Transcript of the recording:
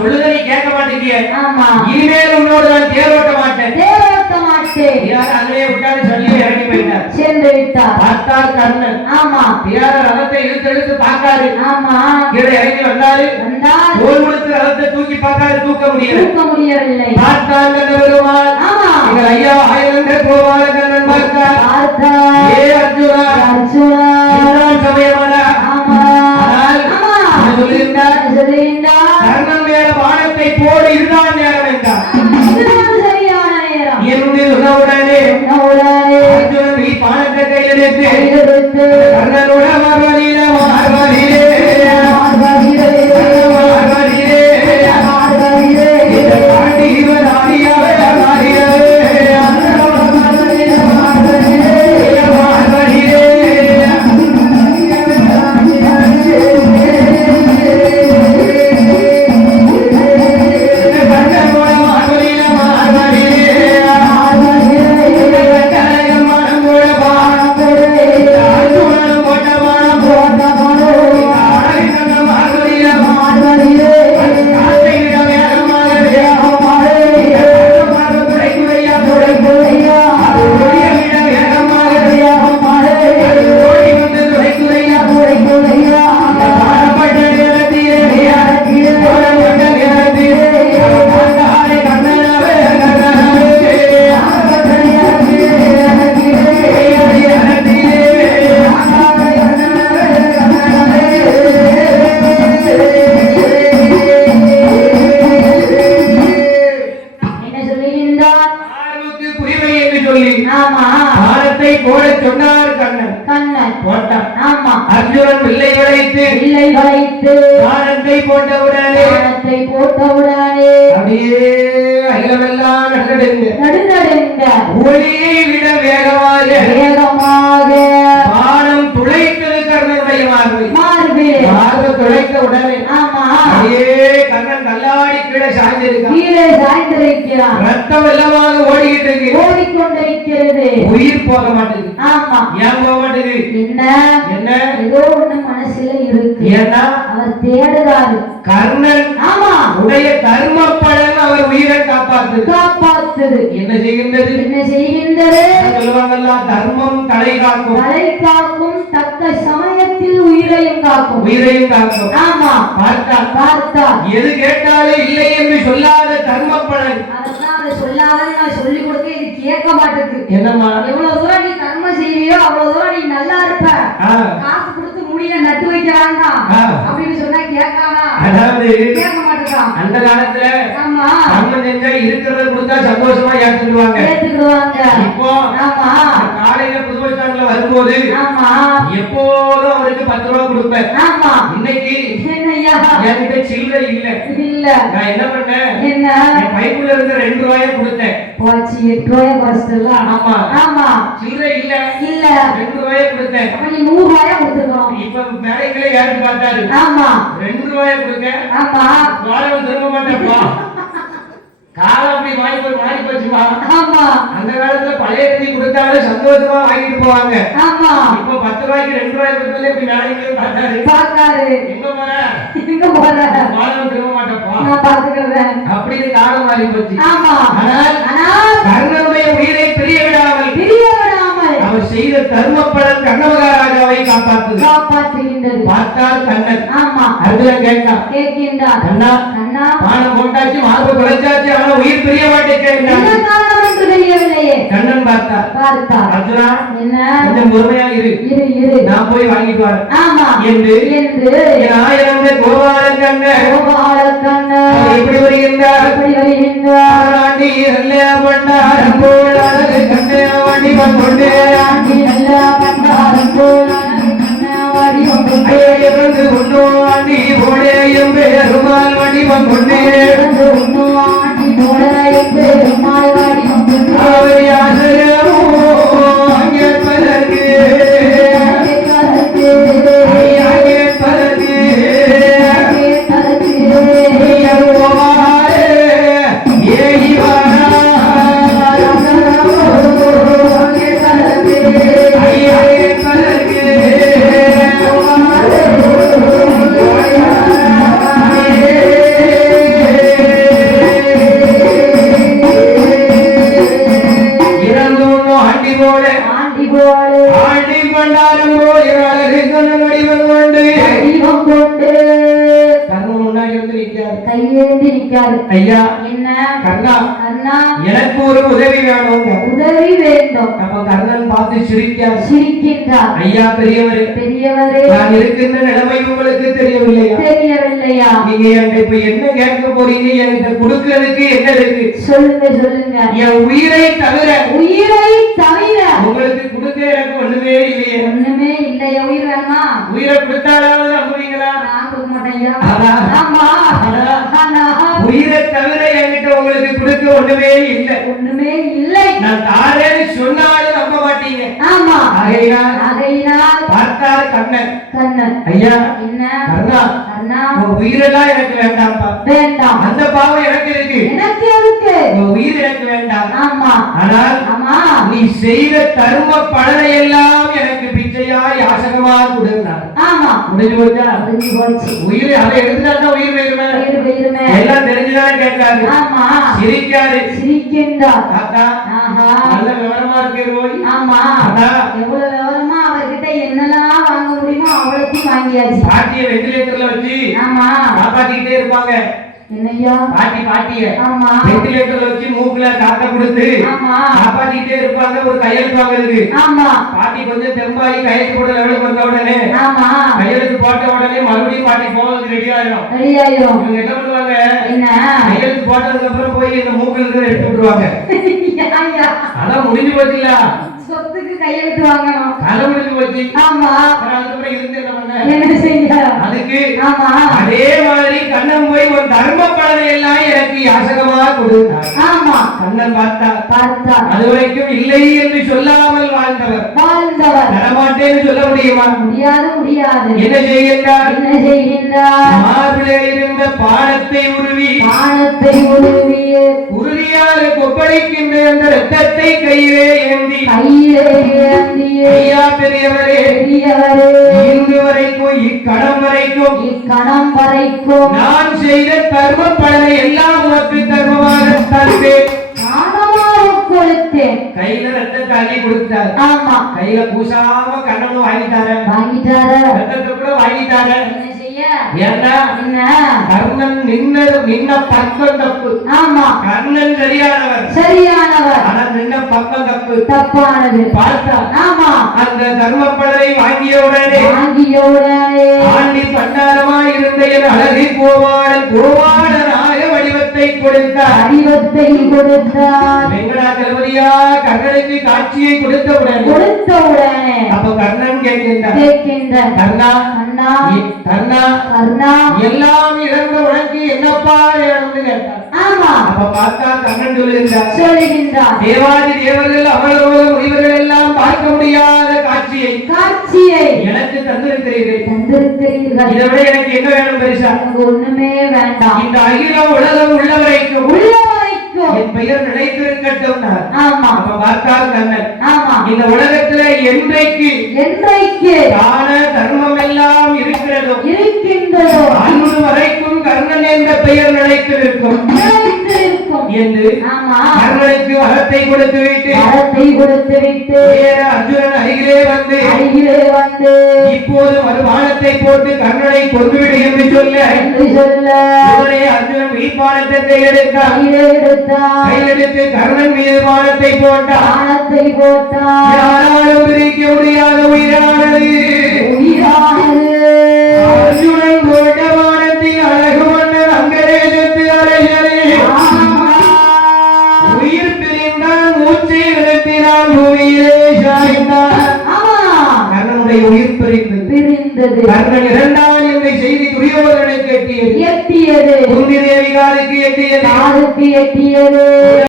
சொல்லுத நீ கேட்க மாட்டேங்கிய ஆமா. இனிமேல் உன்னோடு நான் தேரோட்ட மாட்டேன். தேரோட்ட மாட்டேன். யார் அதிலே விட்டாரு சொல்லி இறங்கி போயிட்டார். சென்று விட்டார் பார்த்தார் கர்ணன். ஆமா. யார ரதத்தை இழுத்து இழுத்து பார்க்காரு ஆமா. கீழே இறங்கி வந்தாரு. வந்தால் தோல் கொடுத்து ரதத்தை தூக்கி பார்க்காரு தூக்க முடியல. தூக்க முடியவில்லை. பார்த்தார் கண்ண பெருமாள் ஆமா. எங்கள் ஐயா ஆயிரங்க கோபால கண்ணன் பானத்தை பாடத்தை போட சொன்னார் கண்ணன். கண்ணன். போட்டான். ஆமா. அர்ஜுனன் பிள்ளை வளைத்து பிள்ளை வளைத்து பாடத்தை போட்டவுடனே பானத்தை போட்டவுடனே அப்படியே அகிலமெல்லாம் நடந்தடைந்து நடுநடுங்க. ஒளியை விட வேகமாக வேகமாக கீழே சாய்ந்திருக்கிறான் ரத்தம் வெள்ளமாக ஓடிக்கிட்டு இருக்கு ஓடிக்கொண்டிருக்கிறது. உயிர் போக மாட்டேங்குது. ஆமா. ஏன் போக மாட்டேங்குது? என்ன? என்ன? ஏதோ ஒண்ணு மனசுல இருக்கு. ஏன்னா? அவர் தேடுறாரு. கர்ணன். ஆமா. உடைய கர்ம பலன் அவர் உயிரை காப்பாத்துது காப்பாத்துது என்ன செய்கின்றது? என்ன செய்கின்றது? சொல்லுவாங்கல்ல தர்மம் தலை காக்கும். தலை காக்கும் தக்க சமயத்தில் உயிரையும் காக்கும். உயிரையும் காக்கும். ஆமா. பார்த்தா பார்த்தா எது கேட்டாலே இல்லை என்று சொல்லாத கர்ம பலன் சொல்லாதன்னு நான் சொல்லி கொடுக்க இது கேட்க மாட்டேங்குது. என்னம்மா? எவ்வளவு தூரம் நீ கர்மம் செய்வியோ அவ்வளவு தூரம் நீ நல்லா இருப்ப. நட்டு வைக்க வேண்டாம் ஆ. அப்படின்னு சொன்னா கேட்கானா? அதாவது கேட்க மாட்டேங்கான் அந்த காலத்துல ஆமா. செஞ்சா இருக்கிறத கொடுத்தா சந்தோஷமா ஏத்துக்குவாங்க ஏத்துக்கிடுவாங்க. இப்போ ஆமா. காலையில புது பஸ் ஸ்டாண்ட்ல வரும்போது ஆமா. எப்போதும் அவருக்கு பத்து ரூபா கொடுப்பேன். ஆமா. இன்னைக்கு என்கிட்ட சில்லறை இல்ல. இல்ல. நான் என்ன பண்ணேன்? என்ன? என் பைக்குள்ள இருந்த ரெண்டு ரூபாயை கொடுத்தேன். போச்சு எட்டு ரூபாய் ஆமா. ஆமா. சில்லறை இல்ல. இல்ல. ரெண்டு ரூபாயை கொடுத்தேன். நீ நூறு மேடைகளே யாருக்கு பார்த்தாரு? ஆமா. ரெண்டு ரூபாயை கொடுங்க. ஆமா. வாழவன் திரும்ப மாட்டேப்பா. காலம் அப்படி மாறி போய் மாறி போச்சுமா? ஆமா. அந்த காலத்துல பழைய கதி கொடுத்தாலும் சந்தோஷமா வாங்கிட்டு போவாங்க. ஆமா. இப்போ பத்து ரூபாய்க்கு ரெண்டு ரூபாய் கொடுத்தாலே இப்படி மேடைகளே பார்த்தாரு? பாக்காரு எங்க போற? எங்க போற? வாழவன் திரும்ப மாட்டேப்பா. நான் பாத்துக்கிறேன் அப்படின்னு காலம் மாறி போச்சு. ஆமா. ஆனால் ஆனால் கர்ணனுடைய உயிரை பிரிய அவர் செய்த தர்ம பலன் கண்ணமகாராஜாவை காப்பாற்றுது காப்பாற்றுகின்றது. பார்த்தால் கண்ணன். ஆமா. அர்ஜுனன் கேட்டான் கேட்கின்றார். கண்ணா கண்ணா பானம் போட்டாச்சு மார்பு தொலைச்சாச்சு ஆனா உயிர் பிரிய தெரியவில்லையே. கண்ணன் பார்த்தார். பார்த்தார். அர்ஜுனா என்ன? கொஞ்சம் பொறுமையா இரு. இரு இரு. நான் போய் வாங்கிட்டு வரேன். ஆமா. என்று என்று என் ஆயிரம் கோபாலன் கண்ணன். கோபால கண்ணா எப்படி வருகின்றார். எப்படி வருகின்றார். ஆண்டி நல்ல பண்டாரம் போல் அழகு கண்ணே வண்டி கொண்டு கொண்டு கையேந்தி நிற்காரு ஐயா என்ன? கர்ணா கர்ணா எனக்கு ஒரு உதவி வேணுங்க உதவி வேண்டும். அப்ப கர்ணன் பார்த்து சிரிக்காரு சிரிக்கின்றார். ஐயா பெரியவரே பெரியவரே. நான் இருக்கின்ற நிலைமை உங்களுக்கு தெரியவில்லையா? தெரியவில்லையா? நீங்க என்கிட்ட இப்ப என்ன கேட்க போறீங்க? என்கிட்ட கொடுக்கறதுக்கு என்ன இருக்கு? சொல்லுங்க சொல்லுங்க. என் உயிரை தவிர உயிரை தவிர உங்களுக்கு கொடுக்க எனக்கு ஒண்ணுமே இல்லையே. ஒண்ணுமே இல்லையா உயிர் வேணுமா? உயிரை கொடுத்தாலாவது நம்புவீங்களா? நான் கொடுக்க மாட்டேயா அதான். ஆமா. உயிரை தவிர என்கிட்ட உங்களுக்கு கொடுக்க ஒண்ணுமே இல்லை. ஒண்ணுமே இல்லை. நான் தாரேன்னு சொன்னாலும் நம்ப மாட்டீங்க. ஆமா. ஆகையினால் ஆகையினால் பார்த்தார் கண்ணன். கண்ணன். ஐயா என்ன? கர்ணா கண்ணா உன் உயிரெல்லாம் எனக்கு வேண்டாம்ப்பா. வேண்டாம். அந்த பாவம் எனக்கு இருக்கு. எனக்கு இருக்கு உன் உயிர் எனக்கு வேண்டாம். ஆமா. ஆனால் ஆமா. நீ செய்த தர்ம பலனை எல்லாம் எனக்கு பிச்சையா யாசகமா கொடுனார் ஆமா. முடிஞ்சு போச்சா? முடிஞ்சு போச்சு. உயிர் அதை எடுத்துட்டா உயிர் வேணுமே. உயிர் போயிருமே எல்லாம் தெரிஞ்சுதானே கேட்காரு ஆமா. சிரிக்காரு. சிரிக்கின்றார். தாத்தா ஆஹா. நல்ல விவரமா இருக்கு ரோய். ஆமா. எவ்வளவு விவரமா அவர்கிட்ட என்னெல்லாம் வாங்க முடியுமோ அவ்வளோத்தையும் வாங்கியாச்சு. பாட்டிய வெண்டிலேட்டர்ல வச்சு ஆமா. காப்பாத்திக்கிட்டே இருப்பாங்க. என்னய்யா? பாட்டி பாட்டிய ஆமா. வெண்டிலேட்டர்ல வச்சு மூக்குல காத்த கொடுத்து ஆமா. காப்பாத்திக்கிட்டே இருப்பாங்க ஒரு கையெழுத்து வாங்குறதுக்கு ஆமா. பாட்டி கொஞ்சம் தெம்பாகி கையெழுத்து போட லெவலுக்கு வந்த உடனே ஆமா. கையெழுத்து போட்ட உடனே மறுபடியும் பாட்டி போகிறதுக்கு ரெடி ஆயிடும் இவங்க என்ன பண்ணுவாங்க? என்ன? கையெழுத்து போட்டதுக்கு அப்புறம் போய் இந்த மூக்குல இருக்கிறத எடுத்து விட்டுருவாங்க. அதான் முடிஞ்சு சொத்துக்கு கையெழுத்து வாங்கணும். முடிஞ்சு போச்சு. ஆமா. அதுக்கப்புறம் இருந்து என்ன பண்ண? என்ன செய்ய? அதுக்கு ஆமா. அதே மாதிரி கண்ணன் போய் ஒரு தர்ம பலனை எல்லாம் எனக்கு யாசகமா கொடுத்தார். ஆமா. கண்ணன் பார்த்தா பார்த்தா அது வரைக்கும் இல்லை என்று சொல்லாமல் வாழ்ந்தவர். வாழ்ந்தவர். தரமாட்டேன்னு சொல்ல முடியுமா? முடியாது முடியாது. என்ன செய்கின்றார்? என்ன செய்கின்றார்? மார்பிலே இருந்த பானத்தை உருவி வானத்தை உருவிய உறுதியாக கொப்பளிக்கின்ற அந்த ரத்தத்தை கையிலே ஏந்தி கையிலே பெரியவரே இன்று வரைக்கும் இக்கணம் வரைக்கும். இக்கணம் வரைக்கும். நான் செய்த தர்ம பலனை எல்லாம் உனக்கு தர்மமாக கொடுத்தேன். கையில ரத்தத்தை அள்ளி கொடுத்தார் ஆமா. கையில பூசாம கண்ணனும் வாங்கிட்டாரு. வாங்கிட்டாரு. கூட வாங்கிட்டாரு. கர்ணன் நின்னது நின்ன பக்கம் தப்பு. ஆமா. கர்ணன் சரியானவர். சரியானவர். ஆனா நின்ன பக்கம் தப்பு. தப்பானது. பார்த்தா? ஆமா. அந்த தர்ம பலனை வாங்கிய உடனே. வாங்கியோடனே ஆண்டி பண்டாரமாய் இருந்த என் அழகை கோவாளன் கோவாளனாக வடிவத்தை கொடுத்தார் அறிவத்தை கொடுத்தார். வெங்கடாச்சலபதியா கர்ணனுக்கு காட்சியை கொடுத்த உடனே கொடுத்த உடனே அப்ப கர்ணன் கேட்கின்றார். கேட்கின்ற கர்ணா அண்ணா இ- கர்ணா கர்ணா. எல்லாம் இழந்த உனக்கு என்னப்பா வேணும்னு கேட்டார். ஆமா. அப்ப பார்த்தா கர்ணன் சொல்லுகின்றார். சொல்லுகின்றார். தேவாதி தேவர்கள் அமலரோக முனிவர்கள் எல்லாம் பார்க்க முடியாத காட்சியை காட்சியை எனக்கு தந்திருக்கிறீர்கள். தந்திருக்கிறீர்கள். இதை விட எனக்கு என்ன வேணும் பெருசா? ஒண்ணுமே வேண்டாம். இந்த அகிலம் உலகம் உள்ள வரைக்கும் உள்ள வரைக்கும் என் பெயர் நிலைத்திருக்கட்டும் ஆமா. அப்ப பார்த்தார் கண்ணன். ஆமா. இந்த உலகத்துல என்றைக்கு என்றைக்கு தான தர்மம் எல்லாம் இருக்கிறதோ இருக்கின்றதோ? அன்று வரைக்கும் கர்ணன் என்ற பெயர் நிலைத்திருக்கும். என்று கர்ணனுக்கு வரத்தை கொடுத்து விட்டு வரத்தை கொடுத்து விட்டு அர்ஜுனன் அருகிலே வந்து அருகிலே வந்து இப்போது மறுபானத்தை போட்டு கர்ணனை என்று சொல்ல என்று சொல்ல உடனே அர்ஜுனன் கையிலே எடுத்தான். கையெடுத்து கர்ணன் மீது பானத்தை போட்டான். பானத்தை போட்டான். யாராலும் பிரிக்க முடியாத உயிரானது. உயிரானது.